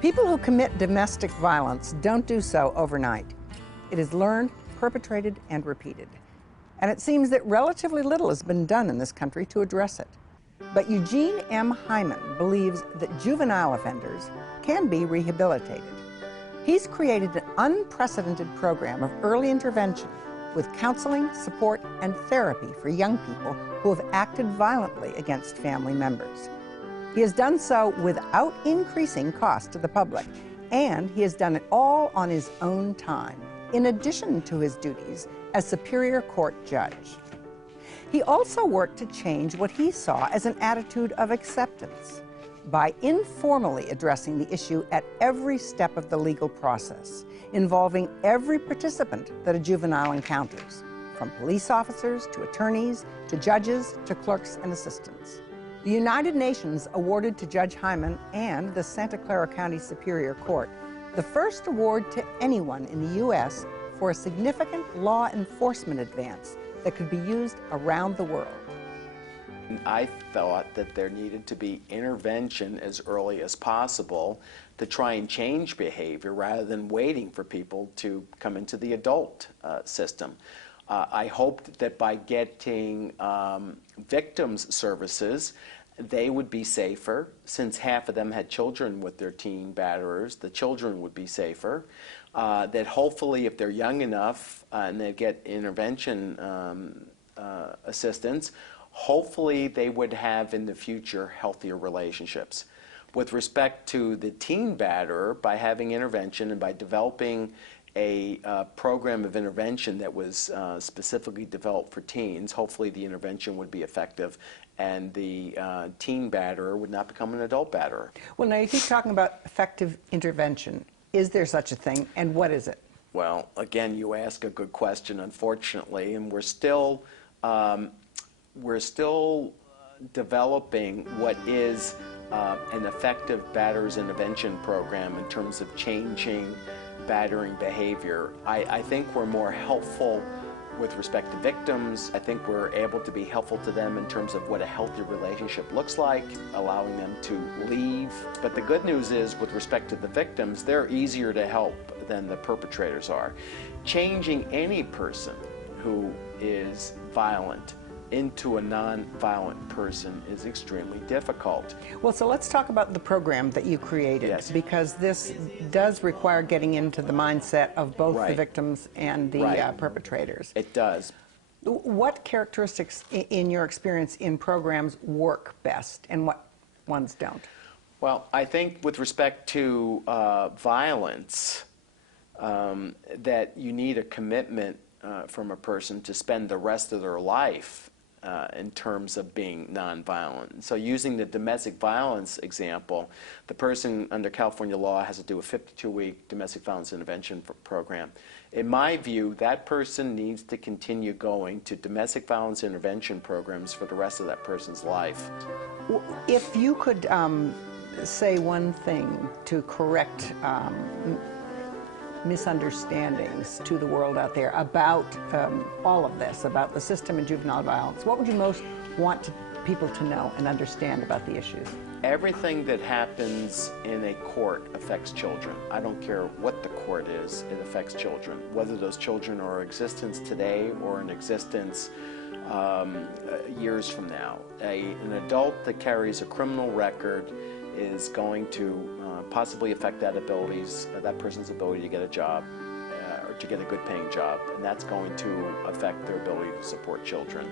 People who commit domestic violence don't do so overnight. It is learned, perpetrated, and repeated. And it seems that relatively little has been done in this country to address it. But Eugene M. Hyman believes that juvenile offenders can be rehabilitated. He's created an unprecedented program of early intervention with counseling, support, and therapy for young people who have acted violently against family members. He has done so without increasing cost to the public, and he has done it all on his own time, in addition to his duties as Superior Court judge. He also worked to change what he saw as an attitude of acceptance by informally addressing the issue at every step of the legal process, involving every participant that a juvenile encounters, from police officers to attorneys to judges to clerks and assistants. The United Nations awarded to Judge Hyman and the Santa Clara County Superior Court the first award to anyone in the U.S. for a significant law enforcement advance that could be used around the world. I thought that there needed to be intervention as early as possible to try and change behavior rather than waiting for people to come into the adult system. I hoped that by getting victims services, they would be safer. Since half of them had children with their teen batterers, the children would be safer. That hopefully if they're young enough and they get intervention assistance, hopefully they would have in the future healthier relationships. With respect to the teen batterer, by having intervention and by developing a program of intervention that was specifically developed for teens, hopefully the intervention would be effective and the teen batterer would not become an adult batterer. Well, now you keep talking about effective intervention. Is there such a thing, and what is it? Well, again, you ask a good question, unfortunately, and we're still developing what is an effective batterers intervention program in terms of changing battering behavior. I think we're more helpful with respect to victims. I think we're able to be helpful to them in terms of what a healthy relationship looks like, allowing them to leave. But the good news is, with respect to the victims, they're easier to help than the perpetrators are. Changing any person who is violent into a non-violent person is extremely difficult. Well, so let's talk about the program that you created, yes, because this does require getting into the mindset of both right, the victims and the right, perpetrators. It does. What characteristics, in your experience, in programs work best and what ones don't? Well, I think with respect to violence, that you need a commitment from a person to spend the rest of their life in terms of being nonviolent. So using the domestic violence example, the person under California law has to do a 52-week domestic violence intervention program. In my view, that person needs to continue going to domestic violence intervention programs for the rest of that person's life. If you could say one thing to correct misunderstandings to the world out there about all of this, about the system and juvenile violence, what would you most want people to know and understand about the issues? Everything that happens in a court affects children. I don't care what the court is, it affects children. Whether those children are in existence today or in existence years from now. An adult that carries a criminal record is going to possibly affect that person's ability to get a job or to get a good paying job, and that's going to affect their ability to support children.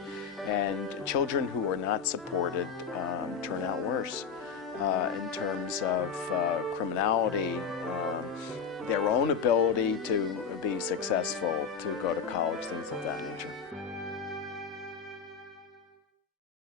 And children who are not supported turn out worse in terms of criminality, their own ability to be successful, to go to college, things of that nature.